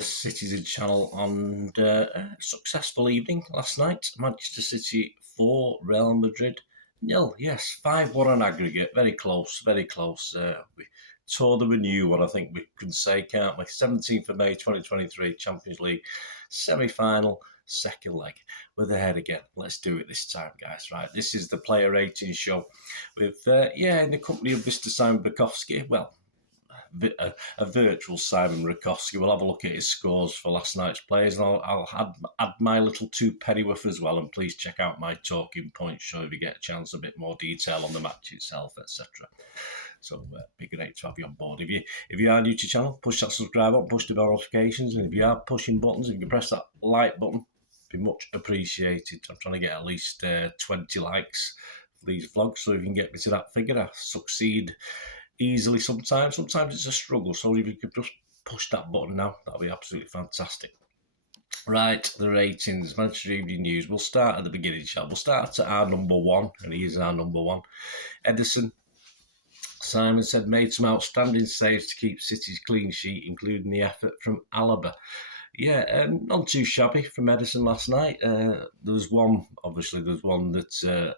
the Cititilidie channel on a successful evening last night. Manchester City 4, Real Madrid 0. Yes, 5-1 on aggregate. Very close, very close. We tore them a new one, I think we can say, can't we? 17th of May 2023, Champions League semi-final, second leg. We're there again. Let's do it this time, guys. Right, this is the player rating show with, in the company of Mr. Simon Bajkowski. Well, a virtual Simon Bajkowski. We'll have a look at his scores for last night's players, and I'll add my little two pennyworth as well. And please check out my talking points show if you get a chance, a bit more detail on the match itself, etc. So be great to have you on board. If you are new to the channel, push that subscribe button, push the bell notifications, and if you are pushing buttons, if you can press that like button, be much appreciated. I'm trying to get at least 20 likes for these vlogs, so if you can get me to that figure, I succeed easily sometimes. Sometimes it's a struggle, so if you could just push that button now, that'll be absolutely fantastic. Right, the ratings, Manchester Evening News. We'll start at the beginning, shall we? We'll start at our number one, and he is our number one. Edison. Simon said, made some outstanding saves to keep City's clean sheet, including the effort from Alaba. Yeah, not too shabby from Edison last night. There was one that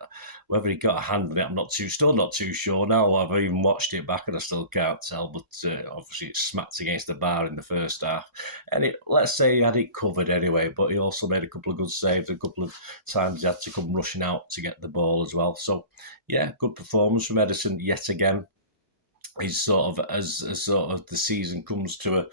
whether he got a hand on it, I'm still not too sure now. I've even watched it back and I still can't tell, but obviously it smacked against the bar in the first half. And let's say he had it covered anyway, but he also made a couple of good saves. A couple of times he had to come rushing out to get the ball as well. So, yeah, good performance from Edison yet again. He's sort of, as the season comes to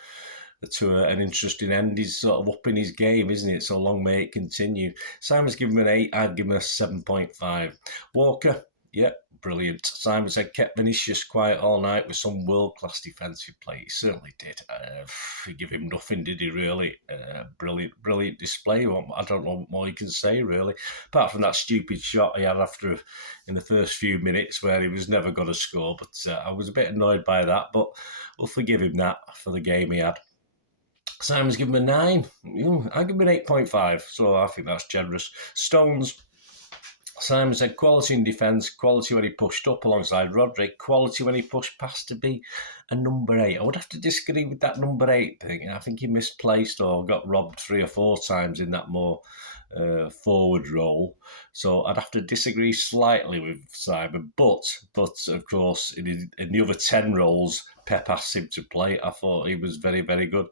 an interesting end, he's sort of up in his game, isn't it? So long may it continue. Simon's given him an 8, I've given him a 7.5. Walker, yeah, brilliant. Simon said, kept Vinicius quiet all night with some world-class defensive play. He certainly did. He gave him nothing, did he, really? Brilliant display. I don't know what more you can say, really. Apart from that stupid shot he had in the first few minutes where he was never going to score. But I was a bit annoyed by that, but we'll forgive him that for the game he had. Simon's given him a 9. I give him an 8.5, so I think that's generous. Stones. Simon said quality in defence, quality when he pushed up alongside Rodri, quality when he pushed past to be a number 8. I would have to disagree with that number 8 thing. I think he misplaced or got robbed 3 or 4 times in that more forward role. So I'd have to disagree slightly with Simon. But of course, in the other 10 roles Pep asked him to play, I thought he was very, very good.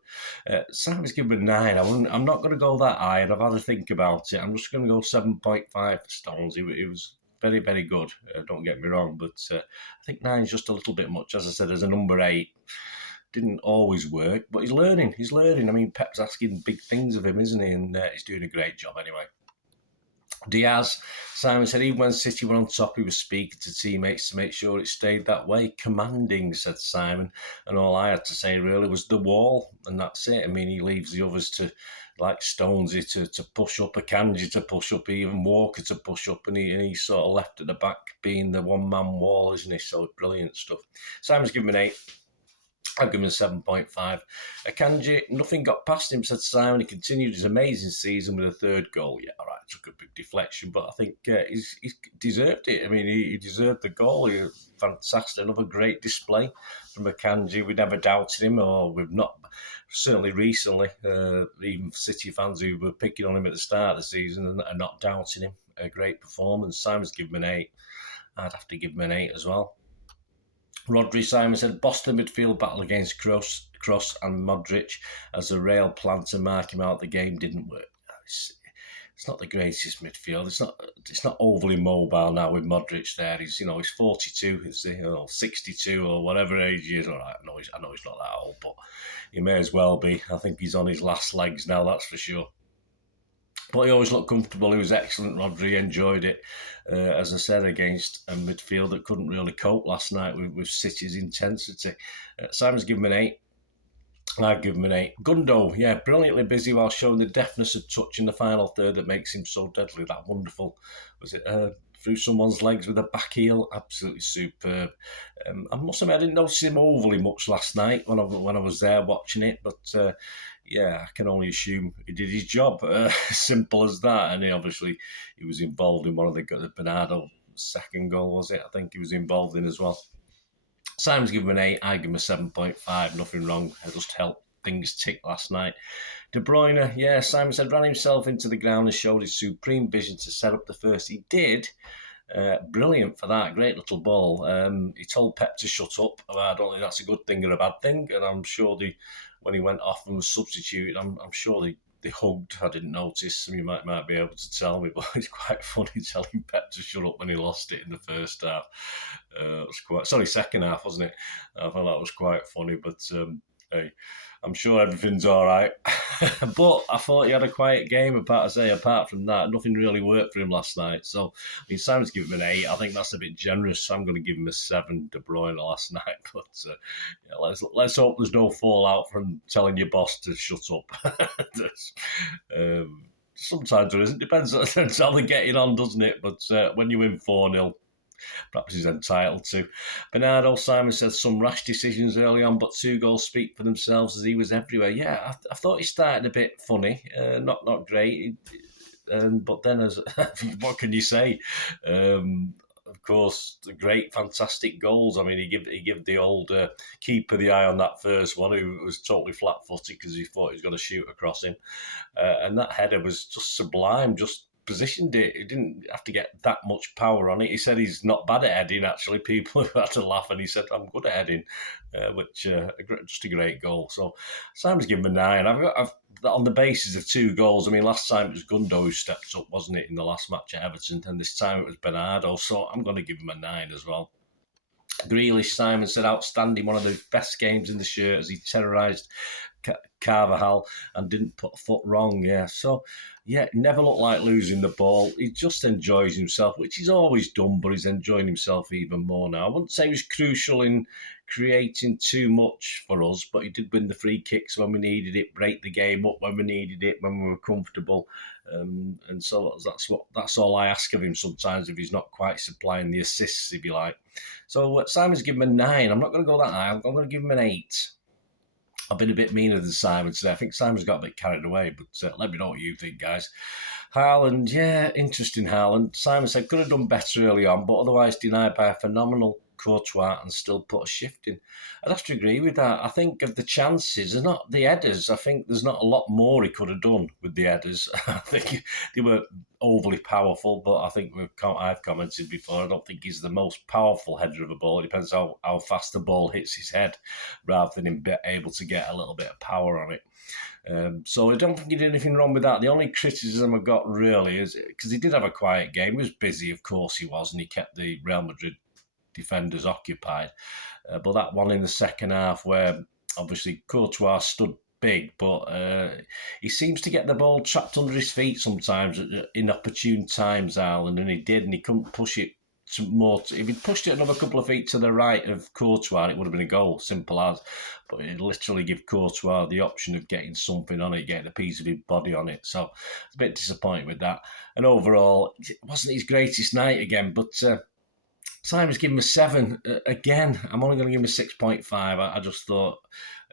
Simon's given him a 9. I'm not going to go that high, and I've had to think about it. I'm just going to go 7.5 for Stones. He was very, very good, don't get me wrong, but I think 9 is just a little bit much. As I said, as a number 8, didn't always work, but he's learning. I mean, Pep's asking big things of him, isn't he? And he's doing a great job anyway. Diaz, Simon said, even when City were on top, he was speaking to teammates to make sure it stayed that way. Commanding, said Simon. And all I had to say, really, was the wall. And that's it. I mean, he leaves the others to, like Stonesy, to push up, Akanji to push up, even Walker to push up. And he's sort of left at the back being the one-man wall, isn't he? So brilliant stuff. Simon's given him an 8. I'll give him a 7.5. Akanji, nothing got past him, said Simon. He continued his amazing season with a 3rd goal. Yeah, all right, took a big deflection, but I think he's deserved it. I mean, he deserved the goal. He was fantastic. Another great display from Akanji. We never doubted him, or we've not, certainly recently, even City fans who were picking on him at the start of the season and are not doubting him. A great performance. Simon's given him an 8. I'd have to give him an 8 as well. Rodri, Simon said, Boston midfield battle against Kroos and Modric as the Real plan to mark him out the game didn't work. It's not the greatest midfield. It's not overly mobile now with Modric there. He's 42, he's 62 or whatever age he is. All right, I know he's not that old, but he may as well be. I think he's on his last legs now, that's for sure. But he always looked comfortable. He was excellent. Rodri enjoyed it, as I said, against a midfield that couldn't really cope last night with City's intensity. Simon's given him an 8. I've given him an 8. Gundo, yeah, brilliantly busy while showing the deftness of touch in the final third that makes him so deadly. That wonderful, was it through someone's legs with a back heel? Absolutely superb. I must admit, I didn't notice him overly much last night when I was there watching it, but yeah, I can only assume he did his job. Simple as that. And he was involved in one of the Bernardo second goal, was it? I think he was involved in as well. Simon's given him an 8. I give him a 7.5. Nothing wrong. I just help things tick last night. De Bruyne, yeah, Simon said, ran himself into the ground and showed his supreme vision to set up the first. He did. Brilliant for that. Great little ball. He told Pep to shut up. I don't think that's a good thing or a bad thing. And I'm sure when he went off and was substituted, I'm sure they hugged. I didn't notice. You might be able to tell me, but it's quite funny telling Pep to shut up when he lost it in the first half. It was second half, wasn't it? I thought that was quite funny, but hey, I'm sure everything's all right. But I thought he had a quiet game, apart from that. Nothing really worked for him last night. So, I mean, Simon's given him an 8. I think that's a bit generous. So I'm going to give him a 7, De Bruyne last night. But yeah, let's hope there's no fallout from telling your boss to shut up. Sometimes there isn't. Depends how they're getting on, doesn't it? But when you win 4-0, perhaps he's entitled to. Bernardo, Simon says some rash decisions early on, but 2 goals speak for themselves as he was everywhere. Yeah, I thought he started a bit funny, not great. But then, what can you say? Of course, the great, fantastic goals. I mean, he gave the old keeper the eye on that first one, who was totally flat-footed because he thought he was going to shoot across him. And that header was just sublime, just positioned it. He didn't have to get that much power on it. He said he's not bad at heading, actually. People have had to laugh, and he said, I'm good at heading, which just a great goal. So Simon's given him a 9. I've on the basis of 2 goals. I mean, last time it was Gundo who stepped up, wasn't it, in the last match at Everton, and this time it was Bernardo. So I'm going to give him a 9 as well. Grealish, Simon said, outstanding, one of the best games in the shirt as he terrorised Carvajal and didn't put a foot wrong. Yeah, so yeah, never looked like losing the ball. He just enjoys himself, which he's always done, but he's enjoying himself even more now. I wouldn't say he was crucial in creating too much for us, but he did win the free kicks when we needed it, break the game up when we needed it, when we were comfortable. And so that's all I ask of him sometimes, if he's not quite supplying the assists, if you like. So Simon's given him a 9. I'm not going to go that high. I'm going to give him an 8. I've been a bit meaner than Simon today. I think Simon's got a bit carried away, but let me know what you think, guys. Haaland, yeah, interesting Haaland. Simon said, could have done better early on, but otherwise denied by a phenomenal Courtois and still put a shift in. I'd have to agree with that. I think of the chances, they're not the headers. I think there's not a lot more he could have done with the headers. I think they were overly powerful, but I think I've commented before, I don't think he's the most powerful header of a ball. It depends how fast the ball hits his head, rather than him able to get a little bit of power on it. So I don't think he did anything wrong with that. The only criticism I got really is because he did have a quiet game. He was busy, of course he was, and he kept the Real Madrid defenders occupied. But that one in the second half where obviously Courtois stood big, but he seems to get the ball trapped under his feet sometimes at inopportune times, Haaland, and he did, and he couldn't push it more. If he'd pushed it another couple of feet to the right of Courtois, it would have been a goal, simple as. But it literally give Courtois the option of getting something on it, getting a piece of his body on it. So it's a bit disappointed with that. And overall, it wasn't his greatest night again, but Simon's given him a 7. Again, I'm only going to give him a 6.5. I just thought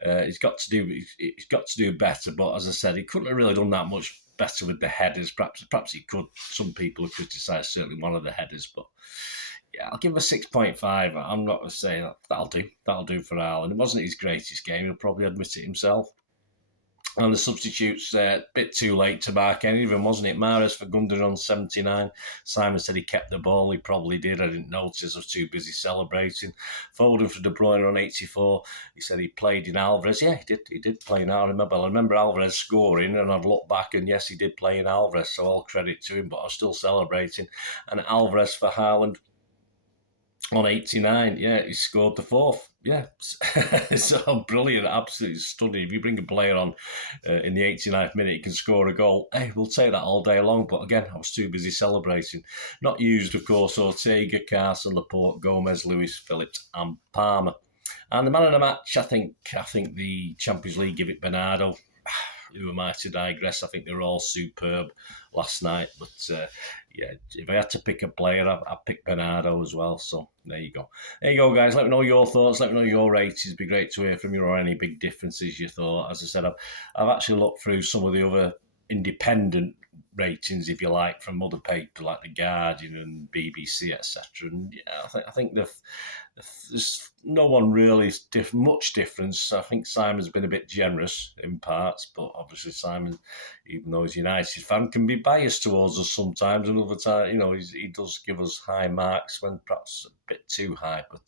he's got to do better. But as I said, he couldn't have really done that much better with the headers. Perhaps he could. Some people have criticised certainly one of the headers, but yeah, I'll give him a 6.5. I'm not going to say that'll do. That'll do for Haaland. It wasn't his greatest game. He'll probably admit it himself. And the substitutes, a bit too late to mark any of them, wasn't it? Mahrez for Gundogan 79. Simon said he kept the ball. He probably did. I didn't notice. I was too busy celebrating. Foden for De Bruyne on 84. He said he played in Alvarez. Yeah, he did play in Alvarez. I remember Alvarez scoring, and I'd look back, and yes, he did play in Alvarez, so all credit to him, but I was still celebrating. And Alvarez for Haaland on 89, yeah, he scored the 4th. Yeah, so brilliant, absolutely stunning. If you bring a player on in the 89th minute, he can score a goal. Hey, we'll take that all day long. But again, I was too busy celebrating. Not used, of course, Ortega, Carson, Laporte, Gomez, Lewis, Phillips, and Palmer. And the man of the match, I think the Champions League give it Bernardo. Who am I to digress? I think they were all superb last night. But yeah, if I had to pick a player, I'd pick Bernardo as well. So there you go. There you go, guys. Let me know your thoughts. Let me know your ratings. It'd be great to hear from you, or any big differences you thought. As I said, I've actually looked through some of the other independent ratings, if you like, from other papers like The Guardian and BBC, etc. And yeah, I think there's no one really much difference. I think Simon's been a bit generous in parts, but obviously Simon, even though he's a United fan, can be biased towards us sometimes, and other times, he does give us high marks when perhaps a bit too high. But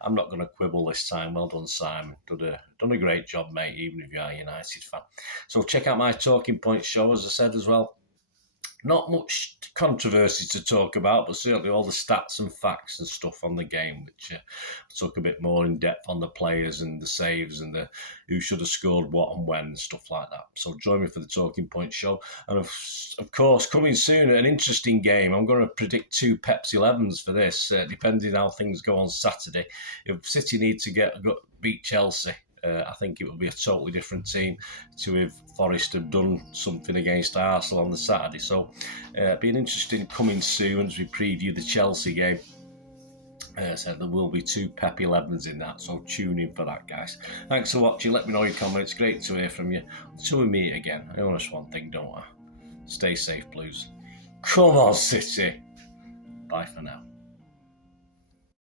I'm not going to quibble this time. Well done, Simon. Done a great job, mate, even if you are a United fan. So check out my Talking Point show, as I said as well. Not much controversy to talk about, but certainly all the stats and facts and stuff on the game, which I took a bit more in depth on the players and the saves and the who should have scored what and when and stuff like that. So join me for the Talking Point show. And of course, coming soon, an interesting game. I'm going to predict 2 Pep's 11s for this, depending how things go on Saturday. If City need to beat Chelsea, I think it will be a totally different team to if Forest have done something against Arsenal on the Saturday. So being interesting coming soon as we preview the Chelsea game. So there will be 2 Pep 11s in that, so tune in for that, guys. Thanks for watching. Let me know your comments. Great to hear from you. Until we meet again, I only just one thing, don't I? Stay safe, Blues. Come on, City. Bye for now.